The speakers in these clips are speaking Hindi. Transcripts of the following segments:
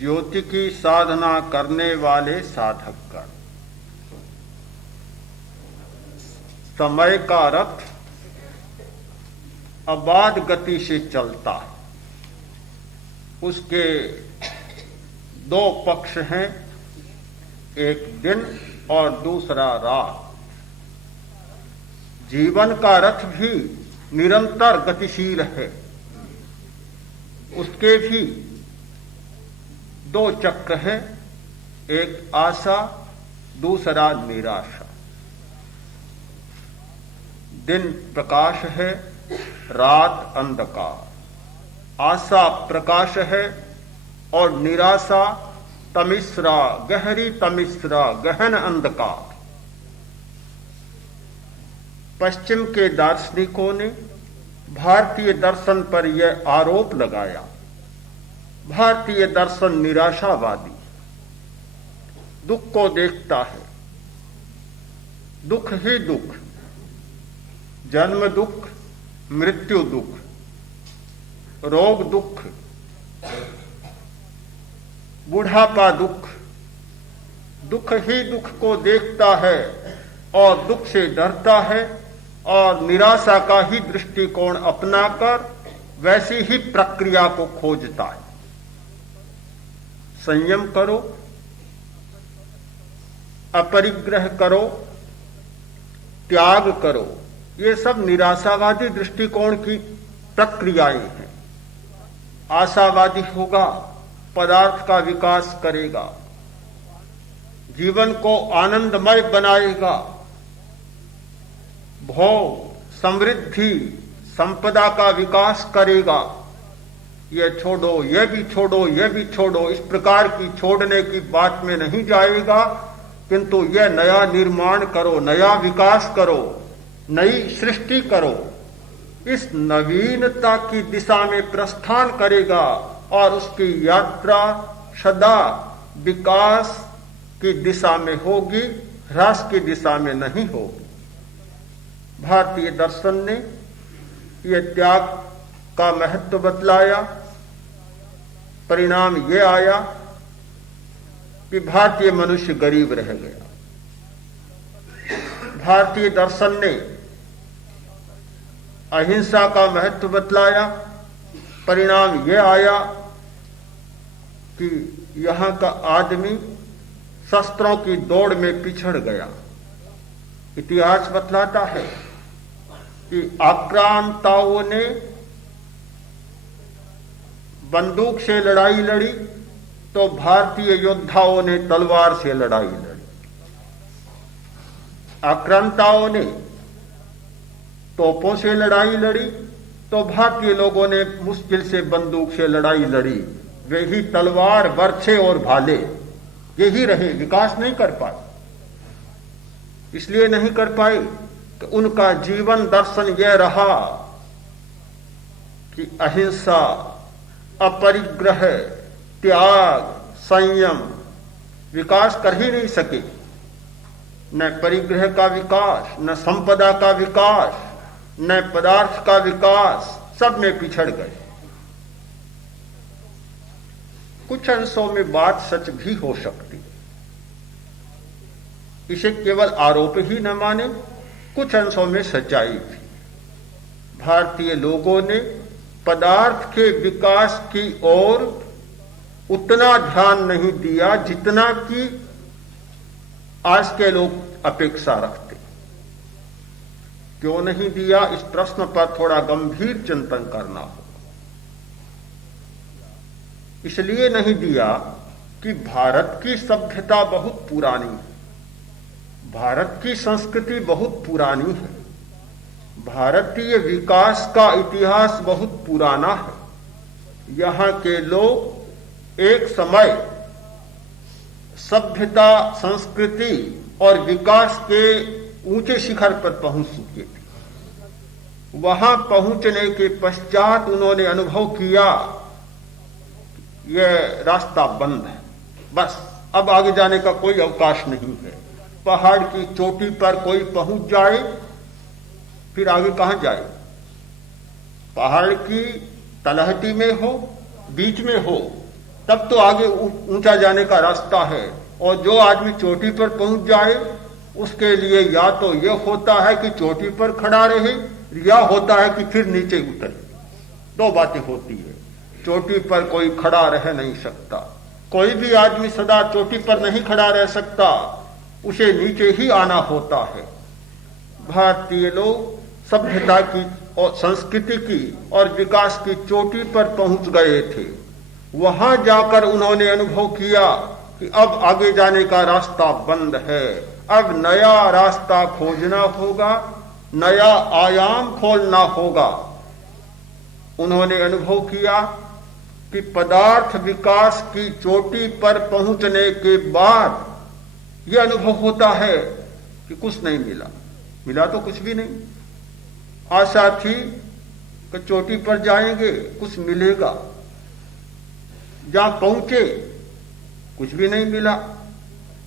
ज्योति की साधना करने वाले साधक का समय का रथ अबाध गति से चलता है। उसके दो पक्ष हैं, एक दिन और दूसरा रात। जीवन का रथ भी निरंतर गतिशील है। उसके भी दो चक्र हैं, एक आशा, दूसरा निराशा। दिन प्रकाश है, रात अंधकार। आशा प्रकाश है और निराशा तमिश्रा, गहरी तमिश्रा, गहन अंधकार। पश्चिम के दार्शनिकों ने भारतीय दर्शन पर यह आरोप लगाया, भारतीय दर्शन निराशावादी, दुख को देखता है, दुख ही दुख, जन्म दुख, मृत्यु दुख, रोग दुख, बुढ़ापा दुख, दुख ही दुख को देखता है और दुख से डरता है और निराशा का ही दृष्टिकोण अपनाकर वैसी ही प्रक्रिया को खोजता है। संयम करो, अपरिग्रह करो, त्याग करो, ये सब निराशावादी दृष्टिकोण की प्रक्रियाएं हैं। आशावादी होगा, पदार्थ का विकास करेगा, जीवन को आनंदमय बनाएगा, भोग, समृद्धि, संपदा का विकास करेगा। ये छोड़ो, ये भी छोड़ो, ये भी छोड़ो, इस प्रकार की छोड़ने की बात में नहीं जाएगा, किंतु यह नया निर्माण करो, नया विकास करो, नई सृष्टि करो। इस नवीनता की दिशा में प्रस्थान करेगा और उसकी यात्रा सदा विकास की दिशा में होगी, ह्रास की दिशा में नहीं होगी। भारतीय दर्शन ने यह त्याग का महत्व बतलाया। परिणाम यह आया कि भारतीय मनुष्य गरीब रह गया। भारतीय दर्शन ने अहिंसा का महत्व बतलाया। परिणाम यह आया कि यहां का आदमी शस्त्रों की दौड़ में पिछड़ गया। इतिहास बतलाता है कि आक्रांताओं ने बंदूक से लड़ाई लड़ी तो भारतीय योद्धाओं ने तलवार से लड़ाई लड़ी। आक्रांताओं ने तोपों से लड़ाई लड़ी तो भारतीय लोगों ने मुश्किल से बंदूक से लड़ाई लड़ी। वे ही तलवार, बर्छे और भाले यही रहे, विकास नहीं कर पाए। इसलिए नहीं कर पाए कि उनका जीवन दर्शन यह रहा कि अहिंसा, अपरिग्रह, त्याग, संयम विकास कर ही नहीं सके। न परिग्रह का विकास, न संपदा का विकास, न पदार्थ का विकास, सब में पिछड़ गए। कुछ अंशों में बात सच भी हो सकती है, इसे केवल आरोप ही न माने, कुछ अंशों में सच्चाई भी। भारतीय लोगों ने पदार्थ के विकास की ओर उतना ध्यान नहीं दिया जितना कि आज के लोग अपेक्षा रखते। क्यों नहीं दिया, इस प्रश्न पर थोड़ा गंभीर चिंतन करना होगा। इसलिए नहीं दिया कि भारत की सभ्यता बहुत पुरानी है, भारत की संस्कृति बहुत पुरानी है, भारतीय विकास का इतिहास बहुत पुराना है। यहां के लोग एक समय सभ्यता, संस्कृति और विकास के ऊंचे शिखर पर पहुंच चुके थे। वहां पहुंचने के पश्चात उन्होंने अनुभव किया यह रास्ता बंद है, बस अब आगे जाने का कोई अवकाश नहीं है। पहाड़ की चोटी पर कोई पहुंच जाए फिर आगे कहां जाए? पहाड़ की तलहटी में हो, बीच में हो, तब तो आगे ऊंचा जाने का रास्ता है। और जो आदमी चोटी पर पहुंच जाए उसके लिए या तो यह होता है कि चोटी पर खड़ा रहे या होता है कि फिर नीचे उतरे। दो बातें होती है। चोटी पर कोई खड़ा रह नहीं सकता, कोई भी आदमी सदा चोटी पर नहीं खड़ा रह सकता, उसे नीचे ही आना होता है। भारतीय लोग सभ्यता की और संस्कृति की और विकास की चोटी पर पहुंच गए थे। वहां जाकर उन्होंने अनुभव किया कि अब आगे जाने का रास्ता बंद है, अब नया रास्ता खोजना होगा, नया आयाम खोलना होगा। उन्होंने अनुभव किया कि पदार्थ विकास की चोटी पर पहुंचने के बाद यह अनुभव होता है कि कुछ नहीं मिला, मिला तो कुछ भी नहीं। आशा थी कि चोटी पर जाएंगे कुछ मिलेगा, जहां पहुंचे कुछ भी नहीं मिला।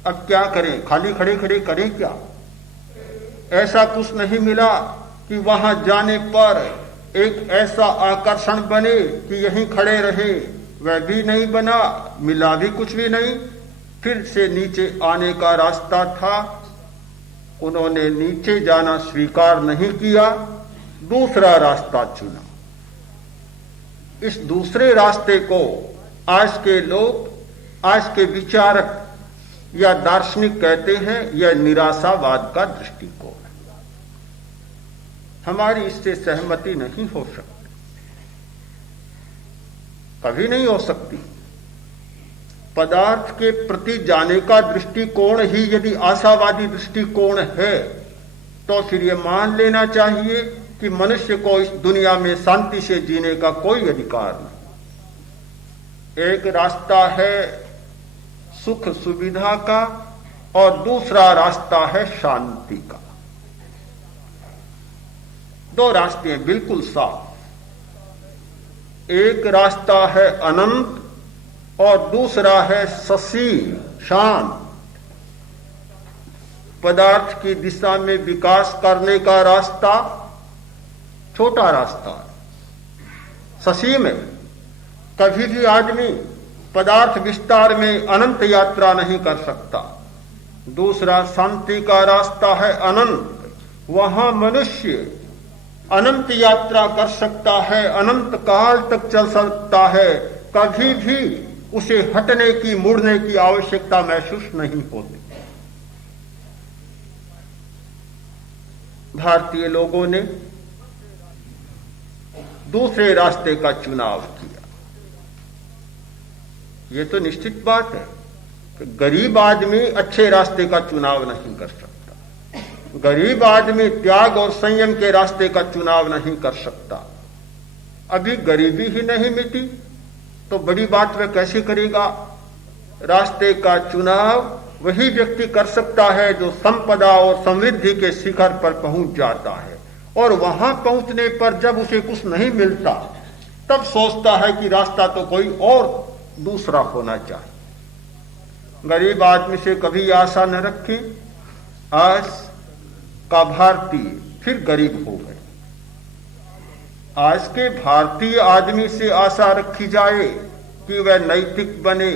अब क्या करें, खाली खड़े खड़े करें क्या? ऐसा कुछ नहीं मिला कि वहां जाने पर एक ऐसा आकर्षण बने कि यहीं खड़े रहे, वह भी नहीं बना, मिला भी कुछ भी नहीं। फिर से नीचे आने का रास्ता था, उन्होंने नीचे जाना स्वीकार नहीं किया, दूसरा रास्ता चुना। इस दूसरे रास्ते को आज के लोग, आज के विचारक या दार्शनिक कहते हैं, यह निराशावाद का दृष्टिकोण है। हमारी इससे सहमति नहीं हो सकती, कभी नहीं हो सकती। पदार्थ के प्रति जाने का दृष्टिकोण ही यदि आशावादी दृष्टिकोण है तो फिर यह मान लेना चाहिए कि मनुष्य को इस दुनिया में शांति से जीने का कोई अधिकार नहीं। एक रास्ता है सुख सुविधा का और दूसरा रास्ता है शांति का। दो रास्ते हैं बिल्कुल साफ। एक रास्ता है अनंत और दूसरा है ससीम, शांत। पदार्थ की दिशा में विकास करने का रास्ता छोटा रास्ता है, ससीम है। कभी भी आदमी पदार्थ विस्तार में अनंत यात्रा नहीं कर सकता। दूसरा शांति का रास्ता है अनंत, वहां मनुष्य अनंत यात्रा कर सकता है, अनंत काल तक चल सकता है, कभी भी उसे हटने की, मुड़ने की आवश्यकता महसूस नहीं होती। भारतीय लोगों ने दूसरे रास्ते का चुनाव किया। यह तो निश्चित बात है कि गरीब आदमी अच्छे रास्ते का चुनाव नहीं कर सकता, गरीब आदमी त्याग और संयम के रास्ते का चुनाव नहीं कर सकता। अभी गरीबी ही नहीं मिटी तो बड़ी बात वह कैसे करेगा? रास्ते का चुनाव वही व्यक्ति कर सकता है जो संपदा और समृद्धि के शिखर पर पहुंच जाता है, और वहां पहुंचने पर जब उसे कुछ नहीं मिलता तब सोचता है कि रास्ता तो कोई और दूसरा होना चाहिए। गरीब आदमी से कभी आशा न रखें। आज का भारतीय फिर गरीब हो गए। आज के भारतीय आदमी से आशा रखी जाए कि वह नैतिक बने,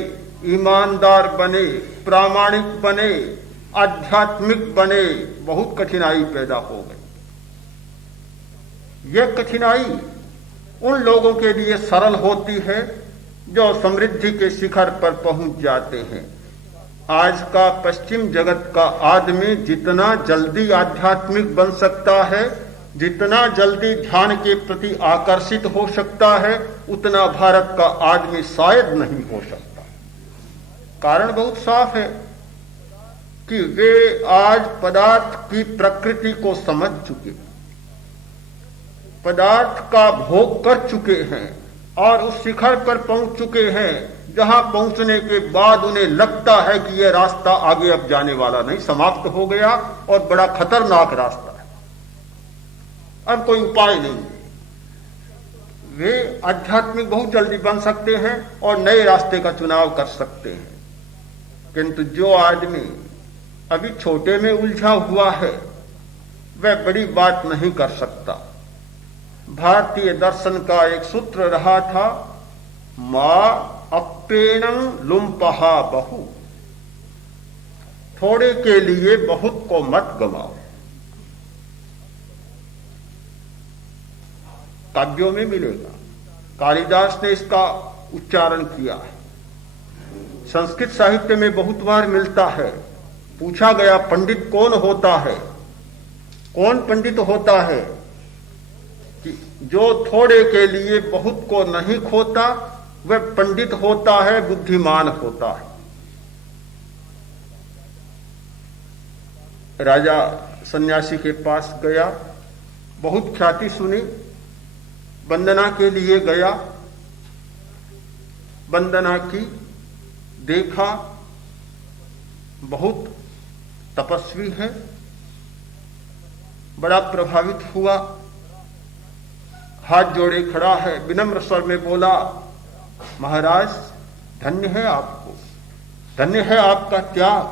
ईमानदार बने, प्रामाणिक बने, आध्यात्मिक बने, बहुत कठिनाई पैदा हो गई। यह कठिनाई उन लोगों के लिए सरल होती है जो समृद्धि के शिखर पर पहुंच जाते हैं। आज का पश्चिम जगत का आदमी जितना जल्दी आध्यात्मिक बन सकता है, जितना जल्दी ध्यान के प्रति आकर्षित हो सकता है, उतना भारत का आदमी शायद नहीं हो सकता। कारण बहुत साफ है कि वे आज पदार्थ की प्रकृति को समझ चुके, पदार्थ का भोग कर चुके हैं और उस शिखर पर पहुंच चुके हैं जहां पहुंचने के बाद उन्हें लगता है कि यह रास्ता आगे अब जाने वाला नहीं, समाप्त हो गया और बड़ा खतरनाक रास्ता है, अब कोई उपाय नहीं। वे आध्यात्मिक बहुत जल्दी बन सकते हैं और नए रास्ते का चुनाव कर सकते हैं, किंतु जो आदमी अभी छोटे में उलझा हुआ है वह बड़ी बात नहीं कर सकता। भारतीय दर्शन का एक सूत्र रहा था, मां अप्पेणं लुम्पहा बहु, थोड़े के लिए बहुत को मत गवाओ। काव्यों में मिलेगा, कालिदास ने इसका उच्चारण किया है। संस्कृत साहित्य में बहुत बार मिलता है। पूछा गया पंडित कौन होता है, कौन पंडित होता है? कि जो थोड़े के लिए बहुत को नहीं खोता वह पंडित होता है, बुद्धिमान होता है। राजा सन्यासी के पास गया, बहुत ख्याति सुनी, वंदना के लिए गया, वंदना की, देखा बहुत तपस्वी है, बड़ा प्रभावित हुआ, हाथ जोड़े खड़ा है, विनम्र स्वर में बोला, महाराज धन्य है आपको, धन्य है आपका त्याग,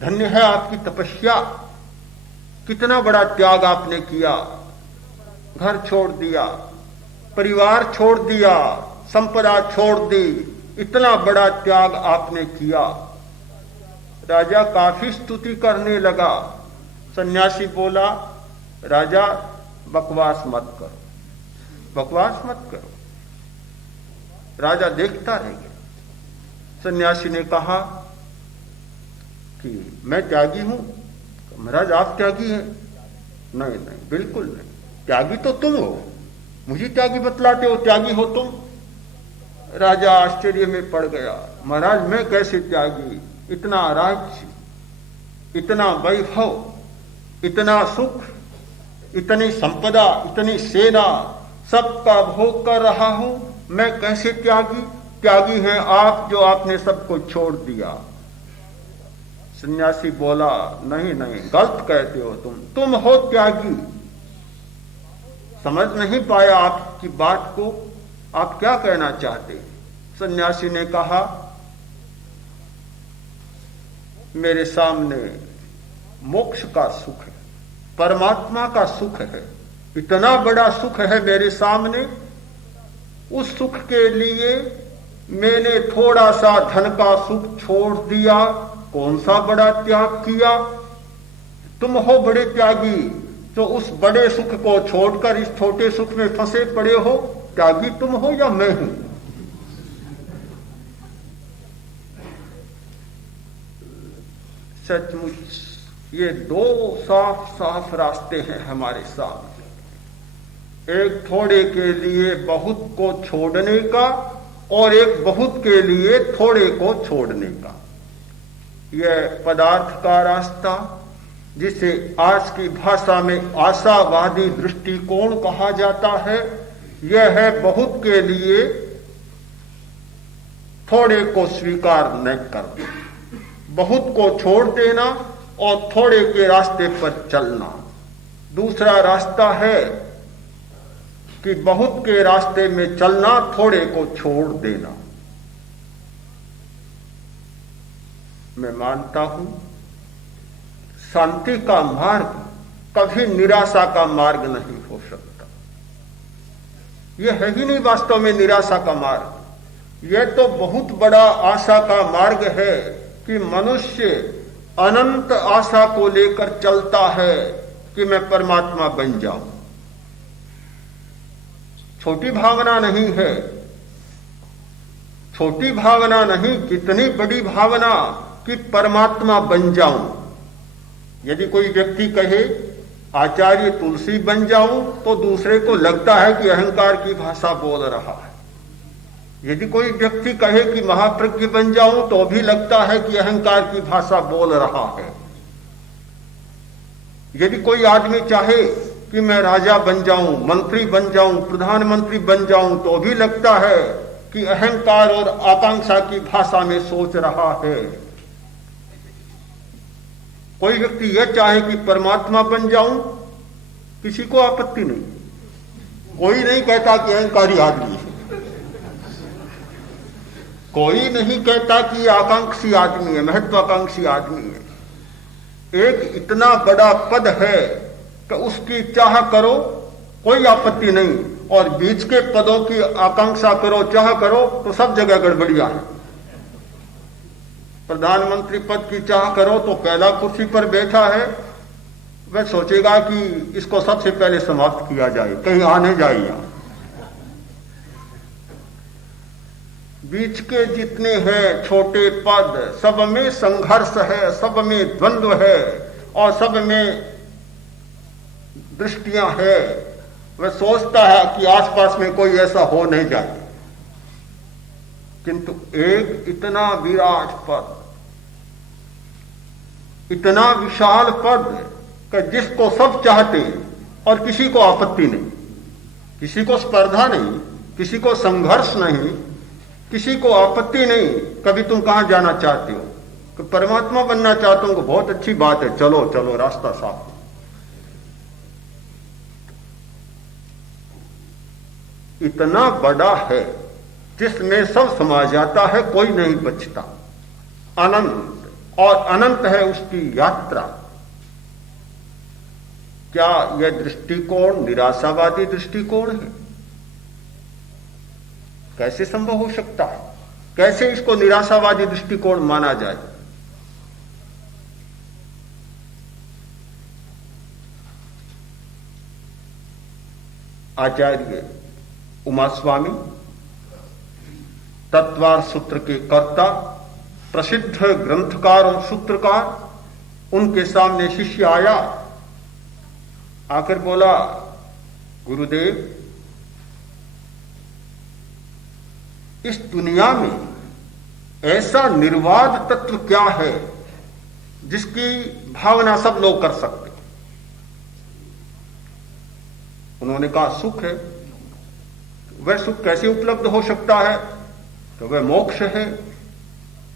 धन्य है आपकी तपस्या, कितना बड़ा त्याग आपने किया, घर छोड़ दिया, परिवार छोड़ दिया, संपदा छोड़ दी, इतना बड़ा त्याग आपने किया। राजा काफी स्तुति करने लगा। सन्यासी बोला, राजा बकवास मत करो, बकवास मत करो। राजा देखता रह गया। सन्यासी ने कहा कि मैं त्यागी हूं। महाराज आप त्यागी हैं? नहीं नहीं, बिल्कुल नहीं, त्यागी तो तुम हो, मुझे त्यागी बतलाते हो, त्यागी हो तुम? राजा आश्चर्य में पड़ गया। महाराज मैं कैसे त्यागी? इतना राज्य, इतना वैभव, इतना सुख, इतनी संपदा, इतनी सेना, सबका भोग कर रहा हूं, मैं कैसे त्यागी? त्यागी हैं आप जो आपने सबको छोड़ दिया। सन्यासी बोला, नहीं नहीं, गलत कहते हो तुम हो त्यागी। समझ नहीं पाया आपकी बात को, आप क्या कहना चाहते? सन्यासी ने कहा, मेरे सामने मोक्ष का सुख है, परमात्मा का सुख है, इतना बड़ा सुख है मेरे सामने, उस सुख के लिए मैंने थोड़ा सा धन का सुख छोड़ दिया, कौन सा बड़ा त्याग किया? तुम हो बड़े त्यागी, तो उस बड़े सुख को छोड़कर इस छोटे सुख में फंसे पड़े हो। त्यागी तुम हो या मैं हूं? सचमुच ये दो साफ साफ रास्ते हैं हमारे सामने, एक थोड़े के लिए बहुत को छोड़ने का और एक बहुत के लिए थोड़े को छोड़ने का। यह पदार्थ का रास्ता, जिसे आज की भाषा में आशावादी दृष्टिकोण कहा जाता है, यह है बहुत के लिए थोड़े को स्वीकार न करना, बहुत को छोड़ देना और थोड़े के रास्ते पर चलना। दूसरा रास्ता है कि बहुत के रास्ते में चलना, थोड़े को छोड़ देना। मैं मानता हूं शांति का मार्ग कभी निराशा का मार्ग नहीं हो सकता। यह है ही नहीं वास्तव में निराशा का मार्ग। यह तो बहुत बड़ा आशा का मार्ग है कि मनुष्य अनंत आशा को लेकर चलता है कि मैं परमात्मा बन जाऊं। छोटी भावना नहीं है, छोटी भावना नहीं, कितनी बड़ी भावना कि परमात्मा बन जाऊं। यदि कोई व्यक्ति कहे आचार्य तुलसी बन जाऊं, तो दूसरे को लगता है कि अहंकार की भाषा बोल रहा है। यदि कोई व्यक्ति कहे कि महाप्रज्ञ बन जाऊं, तो भी लगता है कि अहंकार की भाषा बोल रहा है। यदि कोई आदमी चाहे कि मैं राजा बन जाऊं, मंत्री बन जाऊं, प्रधानमंत्री बन जाऊं, तो भी लगता है कि अहंकार और आकांक्षा की भाषा में सोच रहा है। कोई व्यक्ति यह चाहे कि परमात्मा बन जाऊं, किसी को आपत्ति नहीं। कोई नहीं कहता कि अहंकारी आदमी है, कोई नहीं कहता कि आकांक्षी आदमी है, महत्वाकांक्षी आदमी है। एक इतना बड़ा पद है कि उसकी चाह करो, कोई आपत्ति नहीं। और बीच के पदों की आकांक्षा करो, चाह करो, तो सब जगह गड़बड़ियां है। प्रधानमंत्री पद की चाह करो तो पहला कुर्सी पर बैठा है, वह सोचेगा कि इसको सबसे पहले समाप्त किया जाए, कहीं आने जाए। यहां बीच के जितने हैं छोटे पद, सब में संघर्ष है, सब में द्वंद्व है और सब में दृष्टियां है। वह सोचता है कि आसपास में कोई ऐसा हो नहीं जाए, किंतु एक इतना विराट पद, इतना विशाल पद कि जिसको सब चाहते और किसी को आपत्ति नहीं, किसी को स्पर्धा नहीं, किसी को संघर्ष नहीं, किसी को आपत्ति नहीं। कभी तुम कहां जाना चाहते हो? कि परमात्मा बनना चाहते हो, बहुत अच्छी बात है, चलो चलो, रास्ता साफ। इतना बड़ा है जिसमें सब समा जाता है, कोई नहीं बचता। अनंत, और अनंत है उसकी यात्रा। क्या यह दृष्टिकोण निराशावादी दृष्टिकोण है? कैसे संभव हो सकता है? कैसे इसको निराशावादी दृष्टिकोण माना जाए? आचार्य उमास्वामी, तत्वार सूत्र के कर्ता, प्रसिद्ध ग्रंथकार और सूत्रकार, उनके सामने शिष्य आया, आकर बोला, गुरुदेव, इस दुनिया में ऐसा निर्वाद तत्व क्या है जिसकी भावना सब लोग कर सकते? उन्होंने कहा, सुख है। वह सुख कैसे उपलब्ध हो सकता है? तो वह मोक्ष है।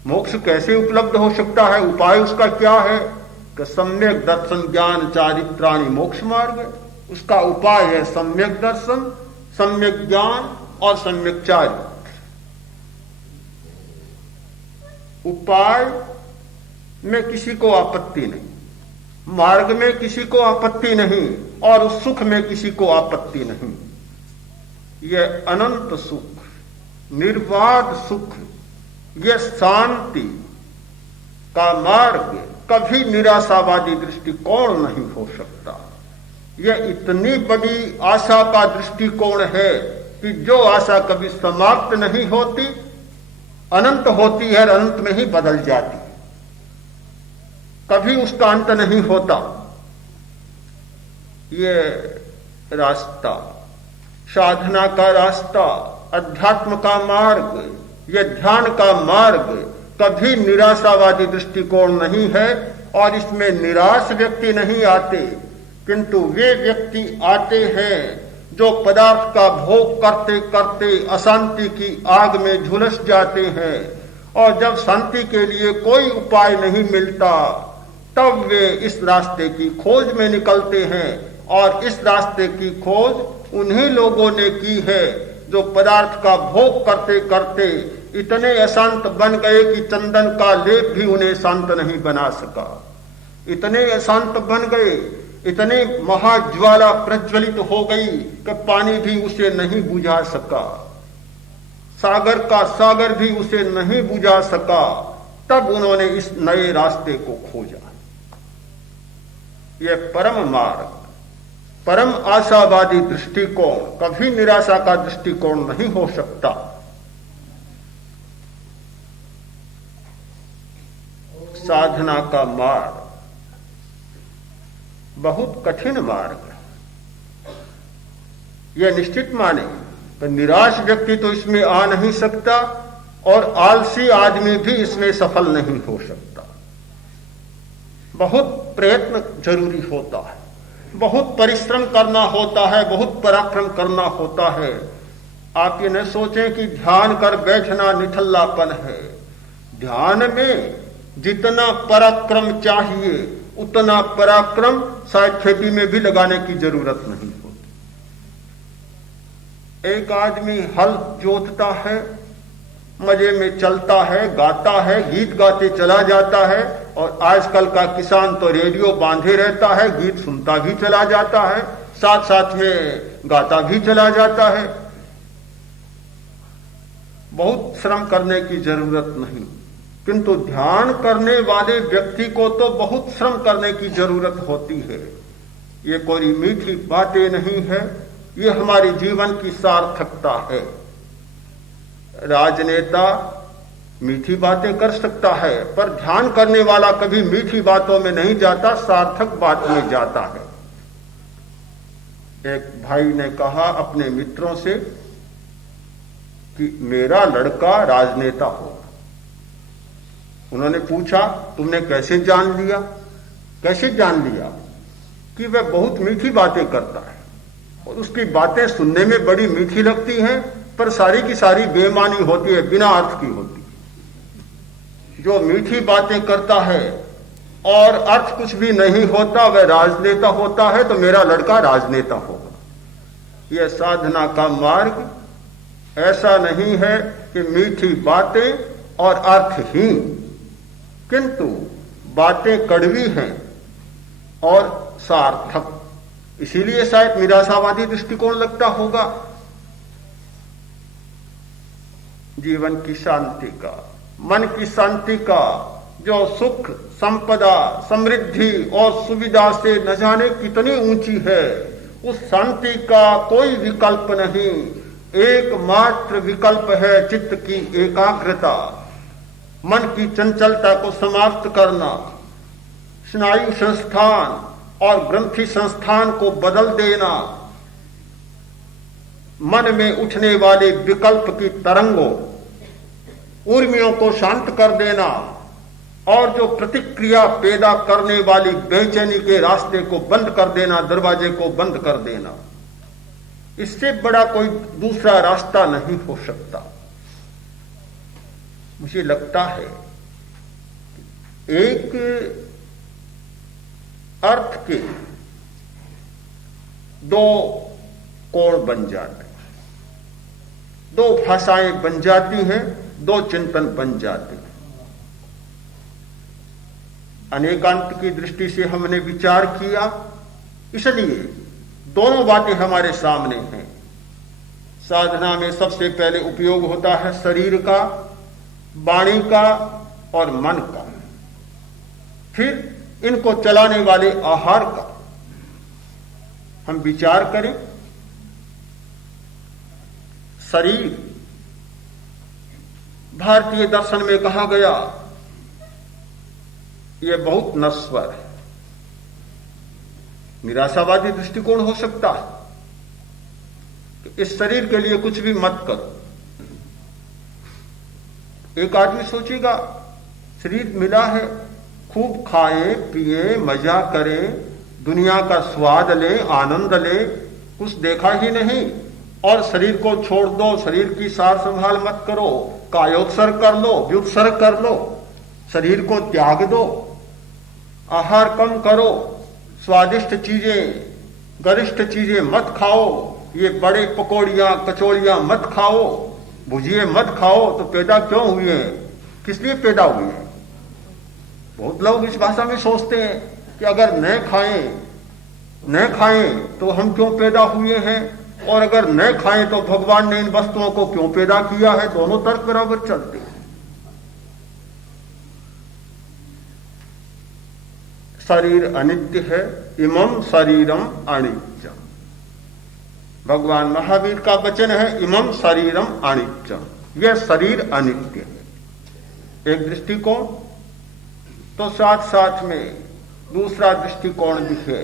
मोक्ष कैसे उपलब्ध हो सकता है? उपाय उसका क्या है? कि सम्यक दर्शन ज्ञान चारित्राणि मोक्ष मार्ग। उसका उपाय है सम्यक दर्शन, सम्यक ज्ञान और सम्यक चारित्र। उपाय में किसी को आपत्ति नहीं, मार्ग में किसी को आपत्ति नहीं, और उस सुख में किसी को आपत्ति नहीं। यह अनंत सुख, निर्वाध सुख, यह शांति का मार्ग कभी निराशावादी दृष्टिकोण नहीं हो सकता। यह इतनी बड़ी आशा का दृष्टिकोण है कि जो आशा कभी समाप्त नहीं होती, अनंत होती है और अंत में ही बदल जाती है, कभी उसका अंत नहीं होता। यह रास्ता, साधना का रास्ता, अध्यात्म का मार्ग, यह ध्यान का मार्ग कभी निराशावादी दृष्टिकोण नहीं है। और इसमें निराश व्यक्ति नहीं आते, किंतु वे व्यक्ति आते हैं जो पदार्थ का भोग करते करते अशांति की आग में झुलस जाते हैं, और जब शांति के लिए कोई उपाय नहीं मिलता, तब वे इस रास्ते की खोज में निकलते हैं। और इस रास्ते की खोज उन्हीं लोगों ने की है जो पदार्थ का भोग करते करते इतने अशांत बन गए कि चंदन का लेप भी उन्हें शांत नहीं बना सका। इतने अशांत बन गए, इतने महाज्वाला प्रज्वलित हो गई कि पानी भी उसे नहीं बुझा सका, सागर का सागर भी उसे नहीं बुझा सका। तब उन्होंने इस नए रास्ते को खोजा। यह परम मार्ग, परम आशावादी दृष्टिकोण कभी निराशा का दृष्टिकोण नहीं हो सकता। साधना का मार्ग बहुत कठिन मार्ग है। यह निश्चित माने तो निराश व्यक्ति तो इसमें आ नहीं सकता, और आलसी आदमी भी इसमें सफल नहीं हो सकता। बहुत प्रयत्न जरूरी होता है, बहुत परिश्रम करना होता है, बहुत पराक्रम करना होता है। आप ये न सोचें कि ध्यान कर बैठना निठल्लापन है। ध्यान में जितना पराक्रम चाहिए उतना पराक्रम शायद खेती में भी लगाने की जरूरत नहीं होती। एक आदमी हल जोतता है, मजे में चलता है, गाता है, गीत गाते चला जाता है, और आजकल का किसान तो रेडियो बांधे रहता है, गीत सुनता भी चला जाता है, साथ साथ में गाता भी चला जाता है। बहुत श्रम करने की जरूरत नहीं, किंतु ध्यान करने वाले व्यक्ति को तो बहुत श्रम करने की जरूरत होती है। ये कोई मीठी बातें नहीं है, ये हमारे जीवन की सार्थकता है। राजनेता मीठी बातें कर सकता है, पर ध्यान करने वाला कभी मीठी बातों में नहीं जाता, सार्थक बात में जाता है। एक भाई ने कहा अपने मित्रों से कि मेरा लड़का राजनेता होगा। उन्होंने पूछा तुमने कैसे जान लिया? कैसे जान लिया? कि वह बहुत मीठी बातें करता है और उसकी बातें सुनने में बड़ी मीठी लगती हैं, पर सारी की सारी बेमानी होती है, बिना अर्थ की होती है। जो मीठी बातें करता है और अर्थ कुछ भी नहीं होता, वह राजनेता होता है। तो मेरा लड़का राजनेता होगा। यह साधना का मार्ग ऐसा नहीं है कि मीठी बातें और अर्थहीन, किंतु बातें कड़वी हैं और सार्थक। इसीलिए शायद निराशावादी दृष्टिकोण लगता होगा। जीवन की शांति का, मन की शांति का, जो सुख, संपदा, समृद्धि और सुविधा से न जाने कितनी ऊंची है, उस शांति का कोई विकल्प नहीं। एकमात्र विकल्प है चित्त की एकाग्रता, मन की चंचलता को समाप्त करना, स्नायु संस्थान और ग्रंथि संस्थान को बदल देना, मन में उठने वाले विकल्प की तरंगों, उर्मियों को शांत कर देना और जो प्रतिक्रिया पैदा करने वाली बेचैनी के रास्ते को बंद कर देना, दरवाजे को बंद कर देना। इससे बड़ा कोई दूसरा रास्ता नहीं हो सकता। मुझे लगता है एक अर्थ के दो कोण बन जाते हैं, दो भाषाएं बन जाती हैं, दो चिंतन बन जाते हैं। अनेकांत की दृष्टि से हमने विचार किया, इसलिए दोनों बातें हमारे सामने हैं। साधना में सबसे पहले उपयोग होता है शरीर का, वाणी का और मन का, फिर इनको चलाने वाले आहार का। हम विचार करें, शरीर भारतीय दर्शन में कहा गया यह बहुत नश्वर है। निराशावादी दृष्टिकोण हो सकता है कि इस शरीर के लिए कुछ भी मत करो। एक आदमी सोचेगा शरीर मिला है, खूब खाएं पिए मजा करें, दुनिया का स्वाद ले, आनंद ले, कुछ देखा ही नहीं और शरीर को छोड़ दो, शरीर की सार संभाल मत करो, कायोत्सर्ग कर लो, व्युत्सर्ग कर लो, शरीर को त्याग दो, आहार कम करो, स्वादिष्ट चीजें, गरिष्ठ चीजें मत खाओ, ये बड़े पकौड़ियां कचौड़ियां मत खाओ, भुजिए मत खाओ। तो पैदा क्यों हुए हैं? किस लिए पैदा हुए हैं? बहुत लोग इस भाषा में सोचते हैं कि अगर न खाएं तो हम क्यों पैदा हुए हैं, और अगर न खाएं तो भगवान ने इन वस्तुओं को क्यों पैदा किया है। दोनों तर्क बराबर चलते हैं। शरीर अनित्य है, इमं शरीरम अनित्यम। भगवान महावीर का वचन है, इमं शरीरम अनित्यम, यह शरीर अनित्य है। एक दृष्टिकोण, तो साथ साथ में दूसरा दृष्टिकोण भी है।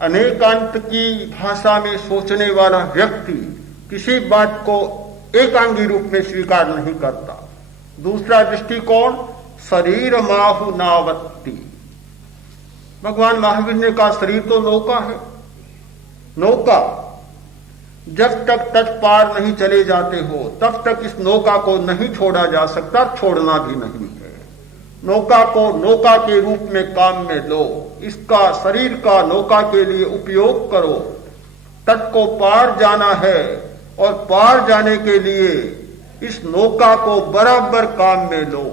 अनेकांत की भाषा में सोचने वाला व्यक्ति किसी बात को एकांगी रूप में स्वीकार नहीं करता। दूसरा दृष्टिकोण, शरीर माहु नावत्ति। भगवान महावीर ने कहा शरीर तो नौका है, नौका जब तक तट पार नहीं चले जाते हो तब तक इस नौका को नहीं छोड़ा जा सकता, छोड़ना भी नहीं है। नौका को नौका के रूप में काम में लो, इसका शरीर का नौका के लिए उपयोग करो। तट को पार जाना है और पार जाने के लिए इस नौका को बराबर काम में लो।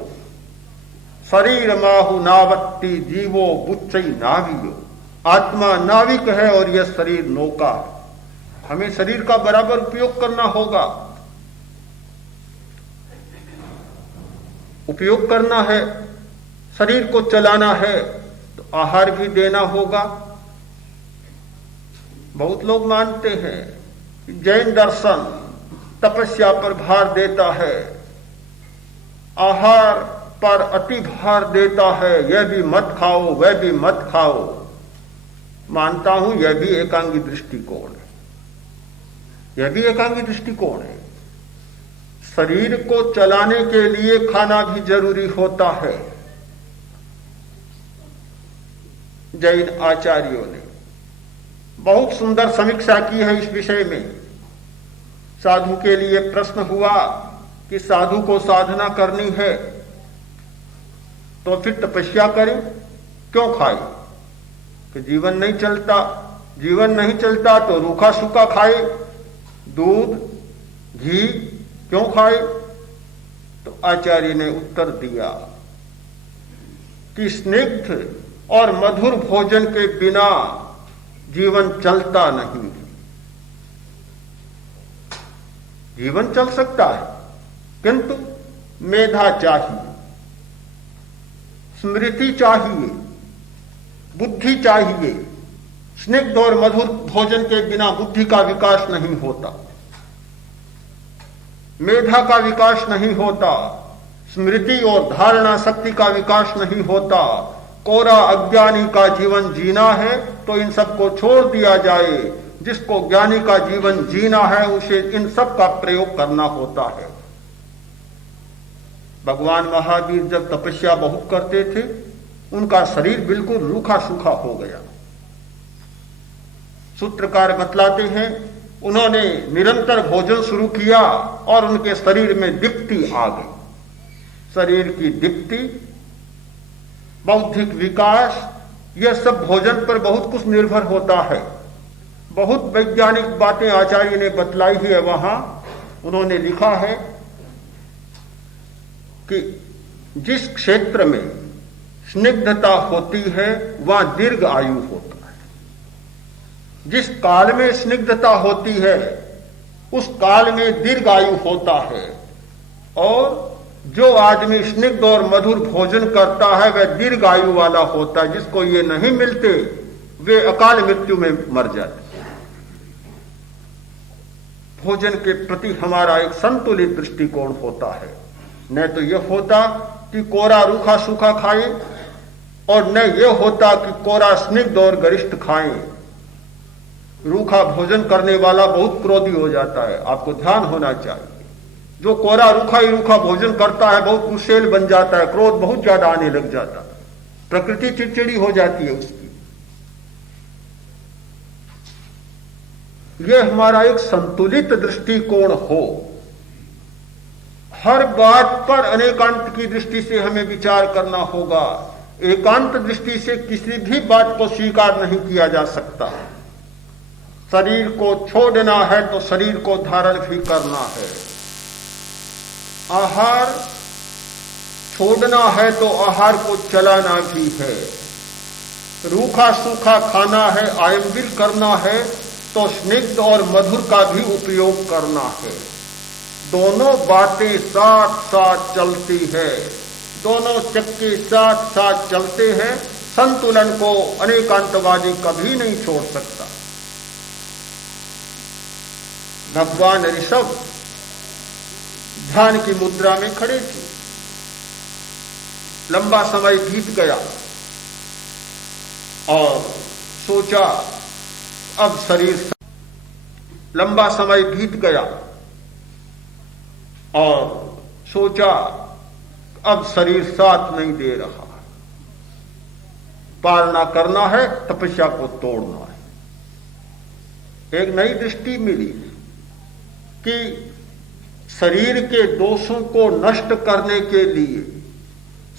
शरीर माहु नावत्ति जीवो बुच्चई नावियो। आत्मा नाविक है और यह शरीर नौका है। हमें शरीर का बराबर उपयोग करना होगा। उपयोग करना है, शरीर को चलाना है, तो आहार भी देना होगा। बहुत लोग मानते हैं कि जैन दर्शन तपस्या पर भार देता है, आहार पर अति भार देता है, यह भी मत खाओ, वह भी मत खाओ। मानता हूं यह भी एकांगी दृष्टिकोण है, यह भी एकांगी दृष्टिकोण है। शरीर को चलाने के लिए खाना भी जरूरी होता है। जैन आचार्यों ने बहुत सुंदर समीक्षा की है इस विषय में। साधु के लिए प्रश्न हुआ कि साधु को साधना करनी है तो फिर तपस्या करें, क्यों खाए? कि जीवन नहीं चलता, जीवन नहीं चलता तो रूखा सूखा खाए, दूध घी क्यों खाए? तो आचार्य ने उत्तर दिया कि स्निग्ध और मधुर भोजन के बिना जीवन चलता नहीं। जीवन चल सकता है किंतु मेधा चाहिए, स्मृति चाहिए, बुद्धि चाहिए। स्निग्ध और मधुर भोजन के बिना बुद्धि का विकास नहीं होता, मेधा का विकास नहीं होता, स्मृति और धारणा शक्ति का विकास नहीं होता। कोरा अज्ञानी का जीवन जीना है तो इन सबको छोड़ दिया जाए। जिसको ज्ञानी का जीवन जीना है उसे इन सब का प्रयोग करना होता है। भगवान महावीर जब तपस्या बहुत करते थे, उनका शरीर बिल्कुल रूखा सूखा हो गया। सूत्रकार बतलाते हैं, उन्होंने निरंतर भोजन शुरू किया और उनके शरीर में दीप्ति आ गई। शरीर की दीप्ति, बौद्धिक विकास, यह सब भोजन पर बहुत कुछ निर्भर होता है। बहुत वैज्ञानिक बातें आचार्य ने बतलाई है। वहां उन्होंने लिखा है कि जिस क्षेत्र में स्निग्धता होती है वहां दीर्घ आयु होता है। जिस काल में स्निग्धता होती है उस काल में दीर्घ आयु होता है। और जो आदमी स्निग्ध और मधुर भोजन करता है वह दीर्घ आयु वाला होता है। जिसको ये नहीं मिलते वे अकाल मृत्यु में मर जाते। भोजन के प्रति हमारा एक संतुलित दृष्टिकोण होता है। न तो यह होता कि कोरा रूखा सूखा खाए और न यह होता कि कोरा स्निग्ध और गरिष्ठ खाएं। रूखा भोजन करने वाला बहुत क्रोधी हो जाता है, आपको ध्यान होना चाहिए। जो कोरा रूखा ही रूखा भोजन करता है बहुत गुस्सेल बन जाता है, क्रोध बहुत ज्यादा आने लग जाता है, प्रकृति चिड़चिड़ी हो जाती है उसकी। यह हमारा एक संतुलित दृष्टिकोण हो। हर बात पर अनेकांत की दृष्टि से हमें विचार करना होगा। एकांत दृष्टि से किसी भी बात को स्वीकार नहीं किया जा सकता। शरीर को छोड़ना है तो शरीर को धारण भी करना है। आहार छोड़ना है तो आहार को चलाना भी है। रूखा सूखा खाना है, आयंबिल करना है तो स्निग्ध और मधुर का भी उपयोग करना है। दोनों बातें साथ साथ चलती है, दोनों चक्के साथ साथ चलते हैं। संतुलन को अनेकांतवादी कभी नहीं छोड़ सकता। भगवान ऋषभ ध्यान की मुद्रा में खड़े थे। लंबा समय बीत गया और सोचा अब शरीर, लंबा समय बीत गया और सोचा अब शरीर साथ नहीं दे रहा, पालना करना है, तपस्या को तोड़ना है। एक नई दृष्टि मिली कि शरीर के दोषों को नष्ट करने के लिए,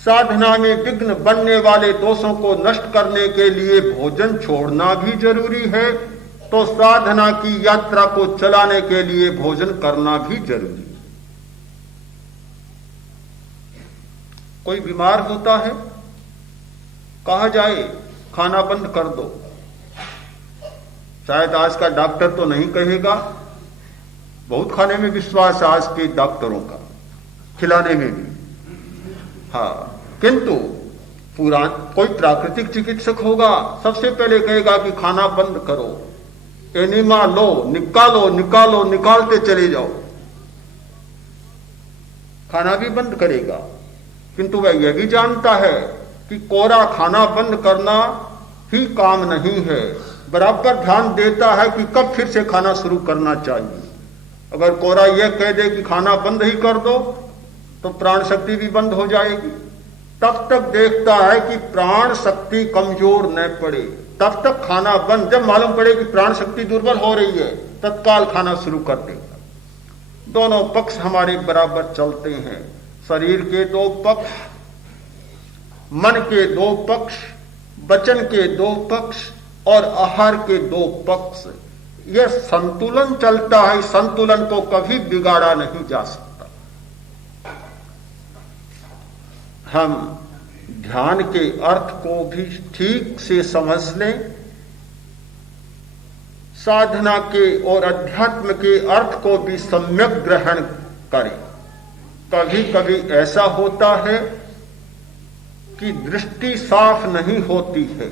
साधना में विघ्न बनने वाले दोषों को नष्ट करने के लिए भोजन छोड़ना भी जरूरी है, तो साधना की यात्रा को चलाने के लिए भोजन करना भी जरूरी है। कोई बीमार होता है, कहा जाए खाना बंद कर दो, शायद आज का डॉक्टर तो नहीं कहेगा, बहुत खाने में विश्वास है आज के डॉक्टरों का, खिलाने में भी। हाँ, किंतु कोई प्राकृतिक चिकित्सक होगा, सबसे पहले कहेगा कि खाना बंद करो, एनिमा लो, निकालो निकालो, निकालते चले जाओ, खाना भी बंद करेगा। किंतु वह यह भी जानता है कि कोरा खाना बंद करना ही काम नहीं है, बराबर ध्यान देता है कि कब फिर से खाना शुरू करना चाहिए। अगर कोरा यह कह दे कि खाना बंद ही कर दो तो प्राण शक्ति भी बंद हो जाएगी। तब तक देखता है कि प्राण शक्ति कमजोर न पड़े, तब तक खाना बंद। जब मालूम पड़े कि प्राण शक्ति दुर्बल हो रही है, तत्काल खाना शुरू कर देगा। दोनों पक्ष हमारे बराबर चलते हैं, शरीर के दो पक्ष, मन के दो पक्ष, वचन के दो पक्ष और आहार के दो पक्ष। यह संतुलन चलता है, संतुलन को कभी बिगाड़ा नहीं जा सकता। हम ध्यान के अर्थ को भी ठीक से समझ लें, साधना के और अध्यात्म के अर्थ को भी सम्यक ग्रहण करें। कभी कभी ऐसा होता है कि दृष्टि साफ नहीं होती है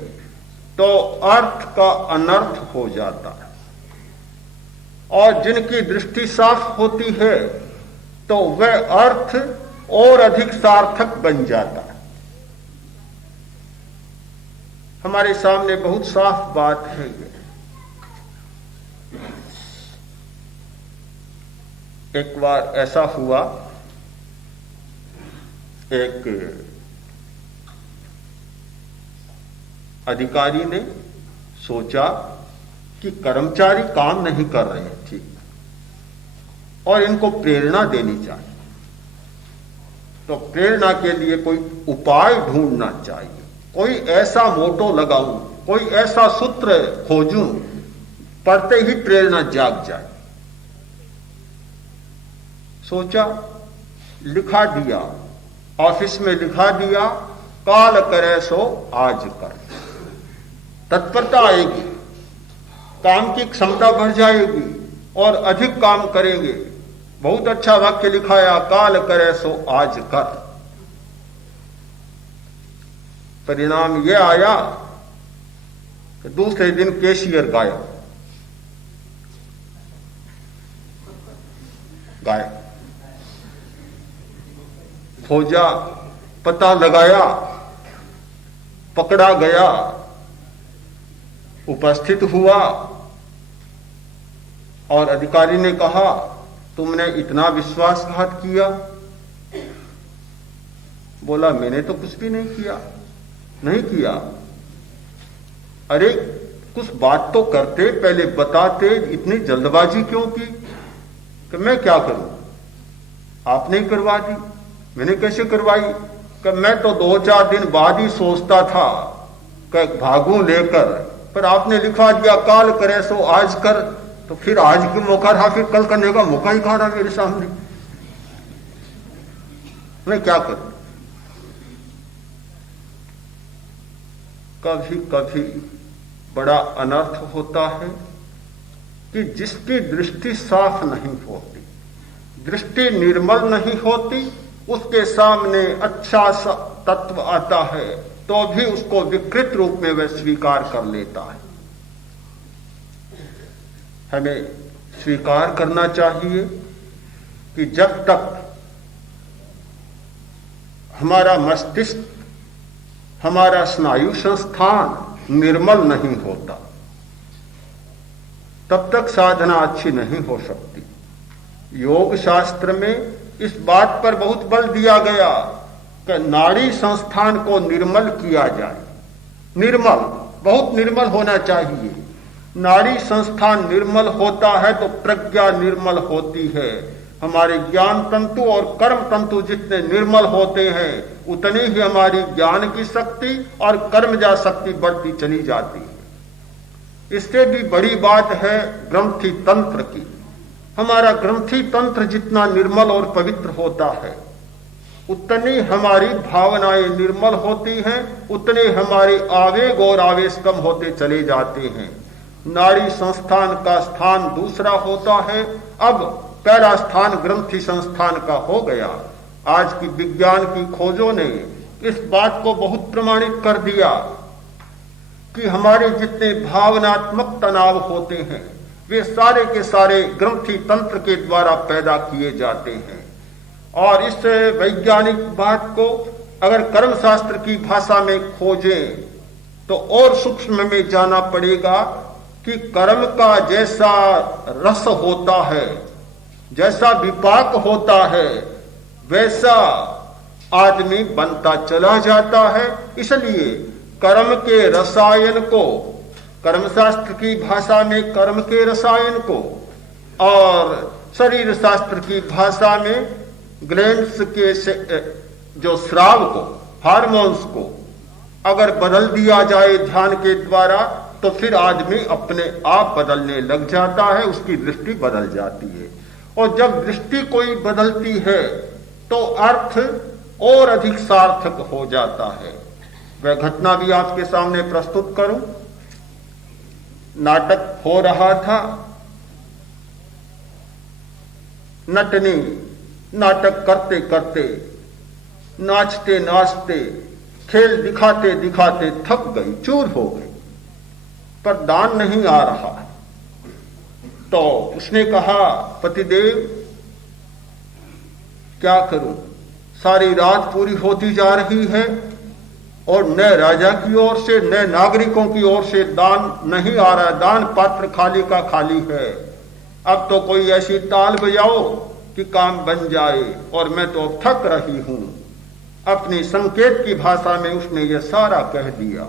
तो अर्थ का अनर्थ हो जाता है, और जिनकी दृष्टि साफ होती है तो वह अर्थ और अधिक सार्थक बन जाता है। हमारे सामने बहुत साफ बात है ये। एक बार ऐसा हुआ, एक अधिकारी ने सोचा कि कर्मचारी काम नहीं कर रहे हैं ठीक और इनको प्रेरणा देनी चाहिए, तो प्रेरणा के लिए कोई उपाय ढूंढना चाहिए, कोई ऐसा मोटो लगाऊं, कोई ऐसा सूत्र खोजूं, पढ़ते ही प्रेरणा जाग जाए। सोचा, लिखा दिया, ऑफिस में लिखा दिया, काल करे सो आज कर। तत्परता आएगी, काम की क्षमता बढ़ जाएगी और अधिक काम करेंगे। बहुत अच्छा वाक्य लिखाया, काल करे सो आज कर। परिणाम यह आया कि दूसरे दिन कैशियर गायब। खोजा, पता लगाया, पकड़ा गया, उपस्थित हुआ और अधिकारी ने कहा, तुमने इतना विश्वासघात किया? बोला, मैंने तो कुछ भी नहीं किया। नहीं किया? अरे कुछ बात तो करते, पहले बताते, इतनी जल्दबाजी क्यों की? कि मैं क्या करूं, आपने ही करवा दी। मैंने कैसे करवाई? कि मैं तो 2-4 दिन बाद ही सोचता था कि भागूं लेकर, पर आपने लिखवा दिया काल करे सो आज कर, तो फिर आज की मौका रहा, फिर कल करने का मौका ही खा रहा मेरे सामने। मैं क्या करूं? कभी कभी बड़ा अनर्थ होता है कि जिसकी दृष्टि साफ नहीं होती, दृष्टि निर्मल नहीं होती, उसके सामने अच्छा सा तत्व आता है तो भी उसको विकृत रूप में वह स्वीकार कर लेता है। हमें स्वीकार करना चाहिए कि जब तक हमारा मस्तिष्क, हमारा स्नायु संस्थान निर्मल नहीं होता, तब तक साधना अच्छी नहीं हो सकती। योग शास्त्र में इस बात पर बहुत बल दिया गया कि नाड़ी संस्थान को निर्मल किया जाए। निर्मल, बहुत निर्मल होना चाहिए। नाड़ी संस्थान निर्मल होता है तो प्रज्ञा निर्मल होती है। हमारे ज्ञान तंतु और कर्म तंतु जितने निर्मल होते हैं उतनी ही हमारी ज्ञान की शक्ति और कर्मजा शक्ति बढ़ती चली जाती है। इससे भी बड़ी बात है ग्रंथि तंत्र की। हमारा ग्रंथि तंत्र जितना निर्मल और पवित्र होता है उतनी हमारी भावनाएं निर्मल होती हैं, उतने हमारे आवेग और आवेश कम होते चले जाते हैं। नाड़ी संस्थान का स्थान दूसरा होता है। अब पहला स्थान ग्रंथि संस्थान का हो गया। आज की विज्ञान की खोजों ने इस बात को बहुत प्रमाणित कर दिया कि हमारे जितने भावनात्मक तनाव होते हैं वे सारे के सारे ग्रंथि तंत्र के द्वारा पैदा किए जाते हैं। और इस वैज्ञानिक बात को अगर कर्मशास्त्र की भाषा में खोजें तो और सूक्ष्म में जाना पड़ेगा कि कर्म का जैसा रस होता है, जैसा विपाक होता है, वैसा आदमी बनता चला जाता है। इसलिए कर्म के रसायन को, कर्मशास्त्र की भाषा में कर्म के रसायन को और शरीर शास्त्र की भाषा में ग्लैंड्स के जो स्राव को, हार्मोन्स को अगर बदल दिया जाए ध्यान के द्वारा तो फिर आदमी अपने आप बदलने लग जाता है, उसकी दृष्टि बदल जाती है। और जब दृष्टि कोई बदलती है तो अर्थ और अधिक सार्थक हो जाता है। वह घटना भी आपके सामने प्रस्तुत करूं। नाटक हो रहा था, नटनी नाटक करते करते, नाचते नाचते, खेल दिखाते दिखाते थक गई, चूर हो गई, पर दान नहीं आ रहा। तो उसने कहा, पतिदेव क्या करूं, सारी रात पूरी होती जा रही है और न राजा की ओर से न नागरिकों की ओर से दान नहीं आ रहा, दान पात्र खाली का खाली है। अब तो कोई ऐसी ताल बजाओ कि काम बन जाए, और मैं तो थक रही हूं। अपनी संकेत की भाषा में उसने यह सारा कह दिया।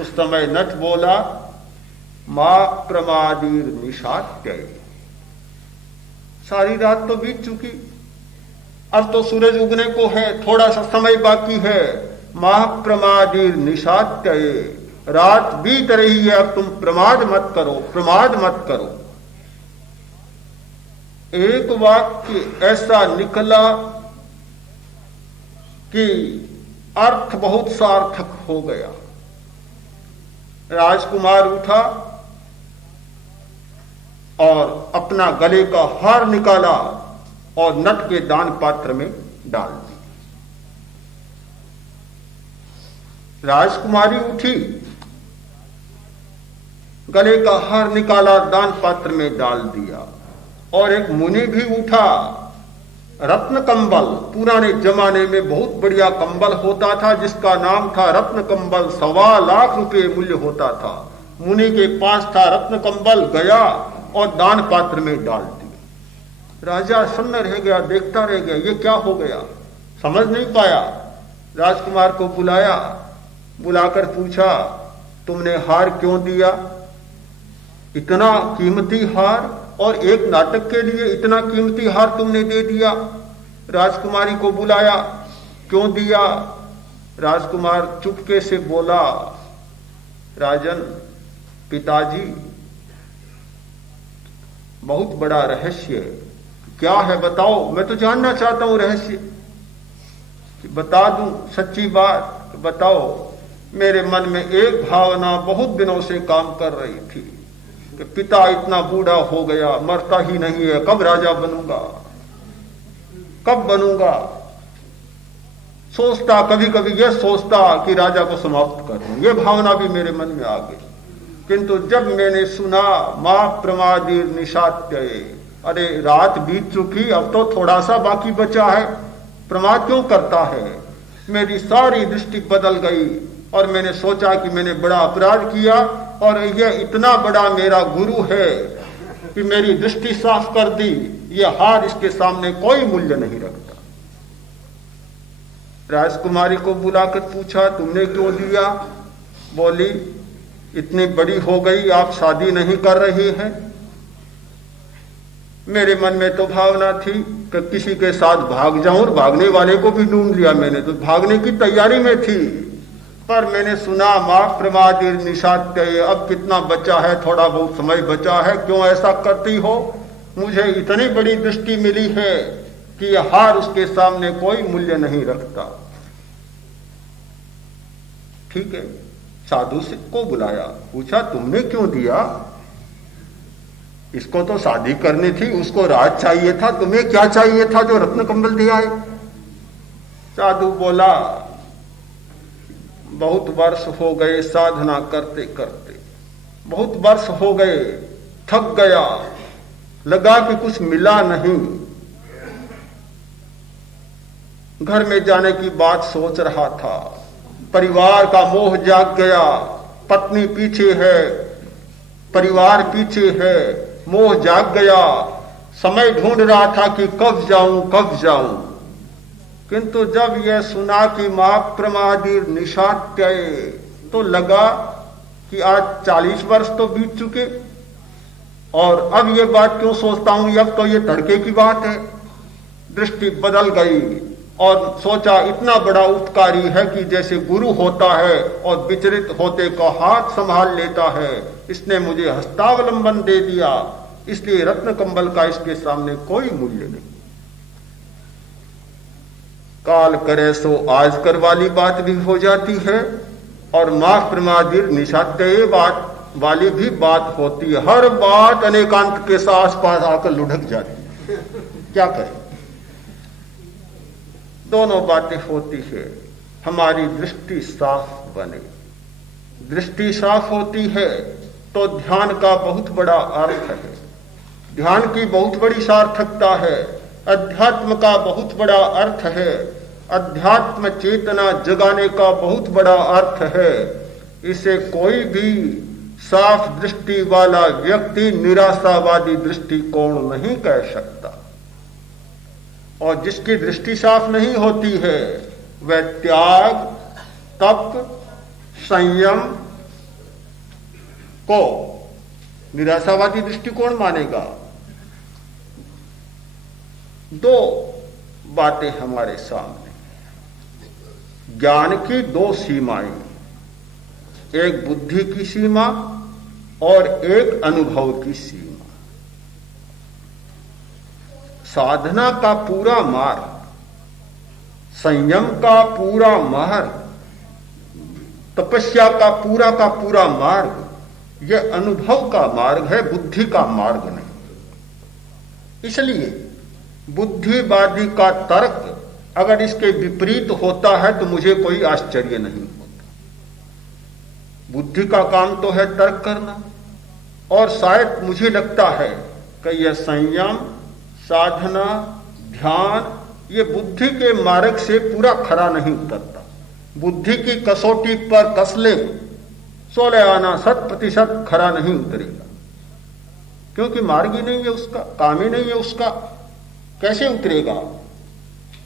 उस समय नट बोला, मां प्रमादीर निशात्य। सारी रात तो बीत चुकी, अब तो सूरज उगने को है, थोड़ा सा समय बाकी है। मां प्रमादीर निशात्य, रात बीत रही है, अब तुम प्रमाद मत करो, प्रमाद मत करो। एक वाक्य ऐसा निकला कि अर्थ बहुत सार्थक हो गया। राजकुमार उठा और अपना गले का हार निकाला और नट के दान पात्र में डाल दी। राजकुमारी उठी, गले का हार निकाला, दान पात्र में डाल दिया। और एक मुनि भी उठा, रत्न कंबल, पुराने जमाने में बहुत बढ़िया कंबल होता था जिसका नाम था रत्न कंबल, 1.25 लाख रुपए मूल्य होता था। मुनि के पास था रत्न कंबल, गया और दान पात्र में डाल दिया। राजा सन्न रह गया, देखता रह गया, ये क्या हो गया, समझ नहीं पाया। राजकुमार को बुलाया, बुलाकर पूछा, तुमने हार क्यों दिया, इतना कीमती हार, और एक नाटक के लिए इतना कीमती हार तुमने दे दिया। राजकुमारी को बुलाया, क्यों दिया। राजकुमार चुपके से बोला, राजन, पिताजी, बहुत बड़ा रहस्य। क्या है बताओ, मैं तो जानना चाहता हूं रहस्य। बता दूं सच्ची बात, बताओ। मेरे मन में एक भावना बहुत दिनों से काम कर रही थी कि पिता इतना बूढ़ा हो गया, मरता ही नहीं है, कब राजा बनूंगा, कब बनूंगा। सोचता, कभी कभी यह सोचता कि राजा को समाप्त कर दूं, यह भावना भी मेरे मन में आ गई। किंतु जब मैंने सुना मां प्रमादीर निशात्य, अरे रात बीत चुकी, अब तो थोड़ा सा बाकी बचा है, प्रमाद क्यों करता है। मेरी सारी दृष्टि बदल गई और मैंने सोचा कि मैंने बड़ा अपराध किया और यह इतना बड़ा मेरा गुरु है कि मेरी दृष्टि साफ कर दी, यह हार इसके सामने कोई मूल्य नहीं रखता। राजकुमारी को बुलाकर पूछा, तुमने क्यों दिया। बोली, इतनी बड़ी हो गई, आप शादी नहीं कर रही हैं। मेरे मन में तो भावना थी कि किसी के साथ भाग जाऊं, और भागने वाले को भी ढूंढ लिया मैंने, तो भागने की तैयारी में थी। पर मैंने सुना मां प्रमादीर निशात्य, अब कितना बचा है, थोड़ा बहुत समय बचा है, क्यों ऐसा करती हो। मुझे इतनी बड़ी दृष्टि मिली है कि यह हार उसके सामने कोई मूल्य नहीं रखता। ठीक है, साधु से को बुलाया, पूछा तुमने क्यों दिया? इसको तो शादी करनी थी, उसको राज चाहिए था, तुम्हें क्या चाहिए था जो रत्न कंबल दिया है? साधु बोला, बहुत वर्ष हो गए साधना करते करते, बहुत वर्ष हो गए, थक गया, लगा कि कुछ मिला नहीं, घर में जाने की बात सोच रहा था, परिवार का मोह जाग गया, पत्नी पीछे है, परिवार पीछे है, मोह जाग गया, समय ढूंढ रहा था कि कब जाऊं कब जाऊं। किंतु जब यह सुना कि मां प्रमादीर निशात्य, तो लगा कि आज 40 वर्ष तो बीत चुके, और अब ये बात क्यों सोचता हूं, अब तो ये तड़के की बात है। दृष्टि बदल गई और सोचा इतना बड़ा उपकारी है कि जैसे गुरु होता है और विचलित होते का हाथ संभाल लेता है, इसने मुझे हस्तावलंबन दे दिया, इसलिए रत्न कंबल का इसके सामने कोई मूल्य नहीं। काल करे सो आज कर वाली बात भी हो जाती है, और माफ प्रमादीर निशात्य बात वाली भी बात होती है। हर बात अनेकांत के आस पास आकर लुढ़क जाती है, क्या करें? दोनों बातें होती है। हमारी दृष्टि साफ बने, दृष्टि साफ होती है तो ध्यान का बहुत बड़ा अर्थ है, ध्यान की बहुत बड़ी सार्थकता है, अध्यात्म का बहुत बड़ा अर्थ है, अध्यात्म चेतना जगाने का बहुत बड़ा अर्थ है। इसे कोई भी साफ दृष्टि वाला व्यक्ति निराशावादी दृष्टिकोण नहीं कह सकता, और जिसकी दृष्टि साफ नहीं होती है वह त्याग, तप, संयम को निराशावादी दृष्टिकोण मानेगा। दो बातें हमारे सामने, ज्ञान की दो सीमाएं, एक बुद्धि की सीमा और एक अनुभव की सीमा। साधना का पूरा मार्ग, संयम का पूरा मार्ग, तपस्या का पूरा मार्ग यह अनुभव का मार्ग है, बुद्धि का मार्ग नहीं। इसलिए बुद्धिवादी का तर्क अगर इसके विपरीत होता है तो मुझे कोई आश्चर्य नहीं होता। बुद्धि का काम तो है तर्क करना, और शायद मुझे लगता है कि यह संयम, साधना, ध्यान ये बुद्धि के मार्ग से पूरा खरा नहीं उतरता। बुद्धि की कसौटी पर कस ले 16 आना 100% खरा नहीं उतरेगा, क्योंकि मार्ग ही नहीं है उसका, काम ही नहीं है उसका, कैसे उतरेगा?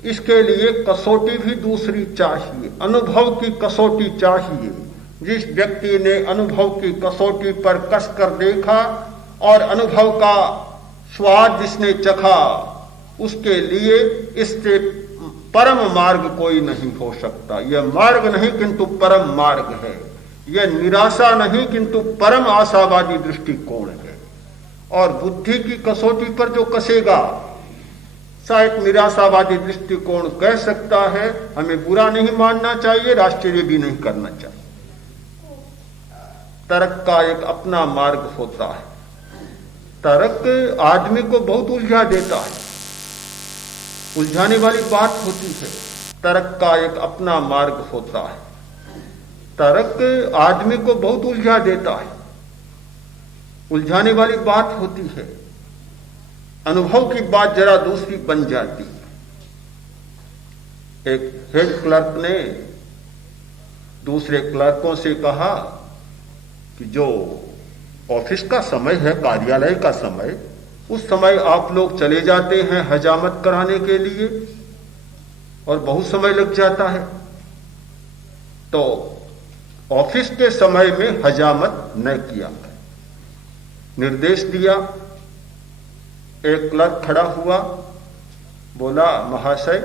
इसके लिए कसौटी भी दूसरी चाहिए, अनुभव की कसौटी चाहिए। जिस व्यक्ति ने अनुभव की कसौटी पर कस कर देखा और अनुभव का स्वाद जिसने चखा, उसके लिए इससे परम मार्ग कोई नहीं हो सकता। यह मार्ग नहीं किंतु परम मार्ग है, यह निराशा नहीं किंतु परम आशावादी दृष्टिकोण है। और बुद्धि की कसौटी पर जो कसेगा शायद निराशावादी दृष्टिकोण कह सकता है, हमें बुरा नहीं मानना चाहिए, आश्चर्य भी नहीं करना चाहिए। तर्क का एक अपना मार्ग होता है, तर्क आदमी को बहुत उलझा देता है, उलझाने वाली बात होती है। तर्क का एक अपना मार्ग होता है, तर्क आदमी को बहुत उलझा देता है, उलझाने वाली बात होती है। अनुभव की बात जरा दूसरी बन जाती है। एक हेड क्लर्क ने दूसरे क्लर्कों से कहा कि जो ऑफिस का समय है, कार्यालय का समय, उस समय आप लोग चले जाते हैं हजामत कराने के लिए और बहुत समय लग जाता है, तो ऑफिस के समय में हजामत न किया। निर्देश दिया। एक क्लर्क खड़ा हुआ, बोला, महाशय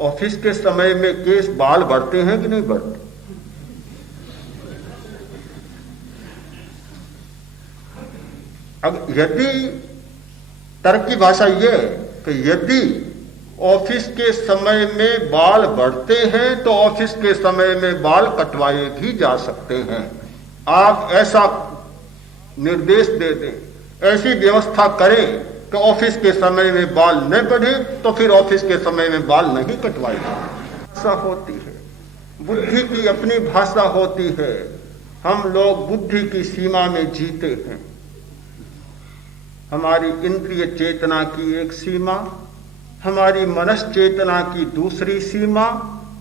ऑफिस के समय में केस बाल बढ़ते हैं कि नहीं बढ़ते? अब यदि तर्क की भाषा यह है कि यदि ऑफिस के समय में बाल बढ़ते हैं तो ऑफिस के समय में बाल कटवाए भी जा सकते हैं। आप ऐसा निर्देश दे दें, ऐसी व्यवस्था करें कि ऑफिस के समय में बाल न बढ़े तो फिर ऑफिस के समय में बाल नहीं कटवाए। भाषा होती है, बुद्धि की अपनी भाषा होती है। हम लोग बुद्धि की सीमा में जीते हैं। हमारी इंद्रिय चेतना की एक सीमा, हमारी मनस चेतना की दूसरी सीमा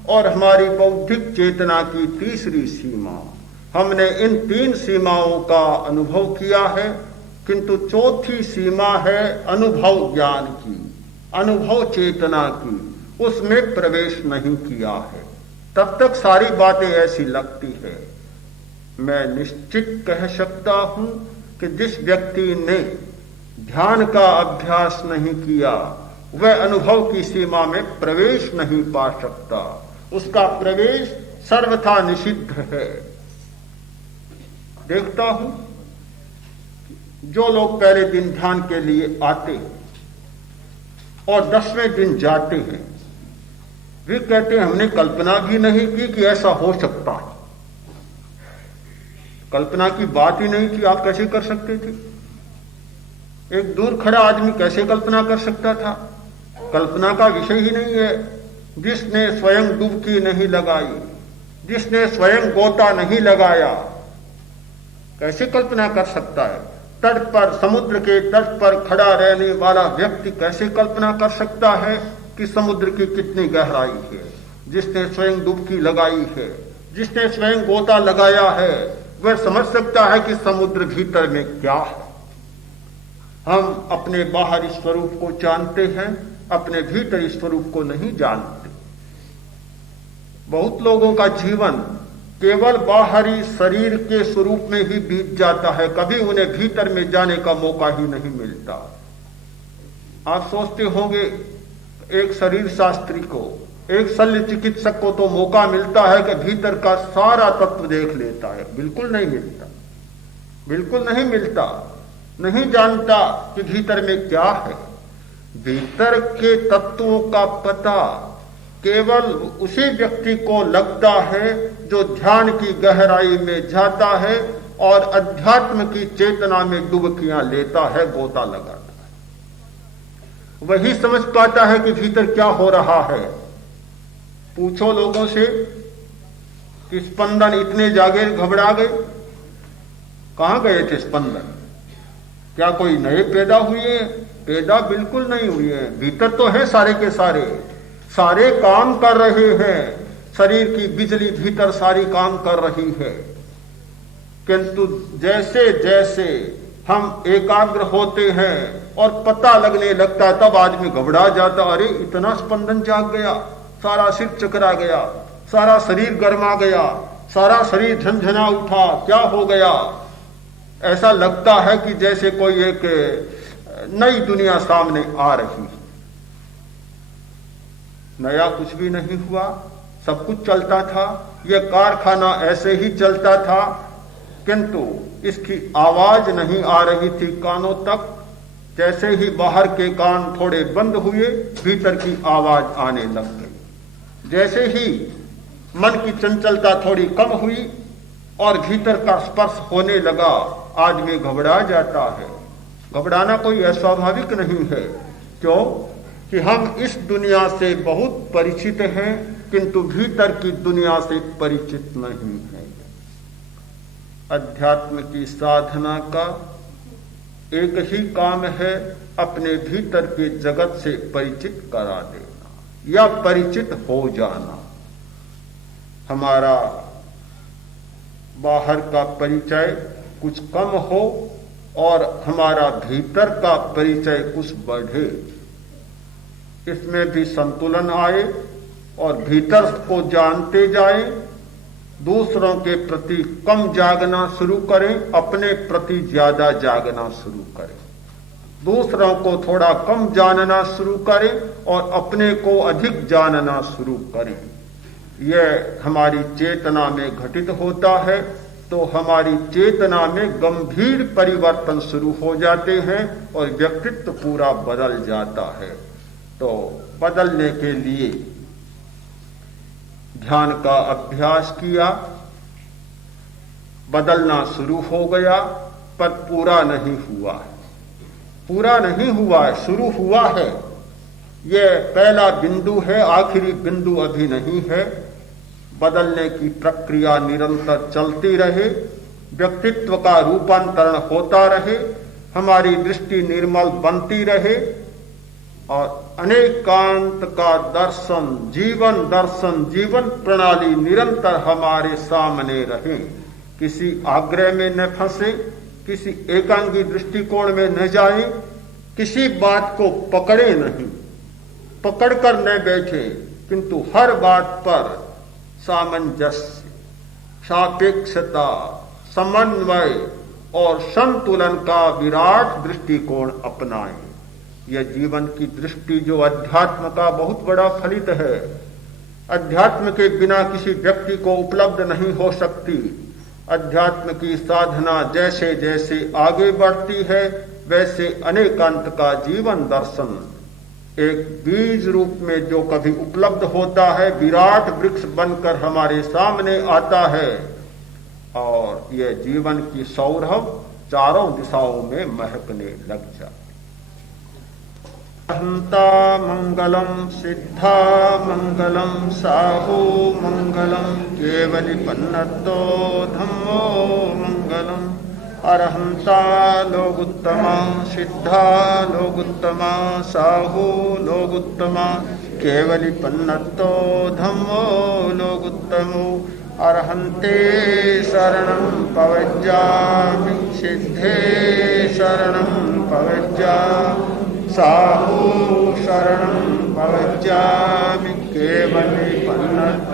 और हमारी बौद्धिक चेतना की तीसरी सीमा। हमने इन 3 सीमाओं का अनुभव किया है, किंतु चौथी सीमा है अनुभव ज्ञान की, अनुभव चेतना की, उसमें प्रवेश नहीं किया है। तब तक सारी बातें ऐसी लगती है। मैं निश्चित कह सकता हूं कि जिस व्यक्ति ने ध्यान का अभ्यास नहीं किया वह अनुभव की सीमा में प्रवेश नहीं पा सकता। उसका प्रवेश सर्वथा निषिद्ध है। देखता हूं जो लोग पहले दिन ध्यान के लिए आते हैं और 10वें दिन जाते हैं, वे कहते हैं हमने कल्पना भी नहीं की कि ऐसा हो सकता है। कल्पना की बात ही नहीं थी, आप कैसे कर सकते थे? एक दूर खड़ा आदमी कैसे कल्पना कर सकता था? कल्पना का विषय ही नहीं है। जिसने स्वयं डुबकी नहीं लगाई, जिसने स्वयं गोता नहीं लगाया, कैसे कल्पना कर सकता है? तट पर, समुद्र के तट पर खड़ा रहने वाला व्यक्ति कैसे कल्पना कर सकता है कि समुद्र की कितनी गहराई है? जिसने स्वयं डुबकी लगाई है, जिसने स्वयं गोता लगाया है, वह समझ सकता है कि समुद्र भीतर में क्या है। हम अपने बाहरी स्वरूप को जानते हैं, अपने भीतरी स्वरूप को नहीं जानते। बहुत लोगों का जीवन केवल बाहरी शरीर के स्वरूप में ही बीत जाता है, कभी उन्हें भीतर में जाने का मौका ही नहीं मिलता। आप सोचते होंगे एक शरीर शास्त्री को, एक शल्य चिकित्सक को तो मौका मिलता है कि भीतर का सारा तत्व देख लेता है। बिल्कुल नहीं मिलता, बिल्कुल नहीं मिलता। नहीं जानता कि भीतर में क्या है। भीतर के तत्वों का पता केवल उसी व्यक्ति को लगता है जो ध्यान की गहराई में जाता है और अध्यात्म की चेतना में डुबकियां लेता है, गोता लगाता है। वही समझ पाता है कि भीतर क्या हो रहा है। पूछो लोगों से कि स्पंदन इतने जागे घबरा गए, कहां गए थे स्पंदन? क्या कोई नए पैदा हुए? पैदा बिल्कुल नहीं हुए हैं। भीतर तो है सारे के सारे, सारे काम कर रहे हैं। शरीर की बिजली भीतर सारी काम कर रही है, किंतु जैसे जैसे हम एकाग्र होते हैं और पता लगने लगता है, तब आदमी घबरा जाता, अरे इतना स्पंदन जाग गया, सारा सिर चकरा गया, सारा शरीर गर्मा गया, सारा शरीर झंझना उठा, क्या हो गया? ऐसा लगता है कि जैसे कोई एक नई दुनिया सामने आ रही है। नया कुछ भी नहीं हुआ, सब कुछ चलता था। यह कारखाना ऐसे ही चलता था, किंतु इसकी आवाज नहीं आ रही थी कानों तक। जैसे ही बाहर के कान थोड़े बंद हुए, भीतर की आवाज आने लग गई। जैसे ही मन की चंचलता थोड़ी कम हुई और भीतर का स्पर्श होने लगा, आदमी घबरा जाता है। घबराना कोई अस्वाभाविक नहीं है। क्यों? कि हम इस दुनिया से बहुत परिचित हैं, किंतु भीतर की दुनिया से परिचित नहीं है। अध्यात्म की साधना का एक ही काम है, अपने भीतर के जगत से परिचित करा देना या परिचित हो जाना। हमारा बाहर का परिचय कुछ कम हो और हमारा भीतर का परिचय कुछ बढ़े, इसमें भी संतुलन आए और भीतर को जानते जाएं। दूसरों के प्रति कम जागना शुरू करें, अपने प्रति ज्यादा जागना शुरू करें। दूसरों को थोड़ा कम जानना शुरू करें और अपने को अधिक जानना शुरू करें। यह हमारी चेतना में घटित होता है तो हमारी चेतना में गंभीर परिवर्तन शुरू हो जाते हैं और व्यक्तित्व पूरा बदल जाता है। तो बदलने के लिए ध्यान का अभ्यास किया, बदलना शुरू हो गया, पर पूरा नहीं हुआ। पूरा नहीं हुआ है, शुरू हुआ है। यह पहला बिंदु है, आखिरी बिंदु अभी नहीं है। बदलने की प्रक्रिया निरंतर चलती रहे, व्यक्तित्व का रूपांतरण होता रहे, हमारी दृष्टि निर्मल बनती रहे और अनेकांत का दर्शन, जीवन प्रणाली निरंतर हमारे सामने रहे। किसी आग्रह में न फंसे, किसी एकांगी दृष्टिकोण में न जाए, किसी बात को पकड़े नहीं, पकड़कर न बैठे, किंतु हर बात पर सामंजस्य, सापेक्षता, समन्वय और संतुलन का विराट दृष्टिकोण अपनाएं। यह जीवन की दृष्टि जो अध्यात्म का बहुत बड़ा फलित है। अध्यात्म के बिना किसी व्यक्ति को उपलब्ध नहीं हो सकती। अध्यात्म की साधना जैसे जैसे आगे बढ़ती है, वैसे अनेकांत का जीवन दर्शन एक बीज रूप में जो कभी उपलब्ध होता है, विराट वृक्ष बनकर हमारे सामने आता है और यह जीवन की सौरभ चारों दिशाओं में महकने लग जाती। हंता मंगलम सिद्धा मंगलम साहू मंगलम केवलिपन्नतो धम्मो मंगलम। अरहंता लोगुत्तमा सिद्धा लोगुत्तमा साहू लोगुत्तमा केवलिपन्नतो धम्मो लोगुत्तमो। अरहंते शरणं पवज्जामि सिद्धे शरणं पवज्जामि साहू शरणं पवज्जामि केवलिपन्नतो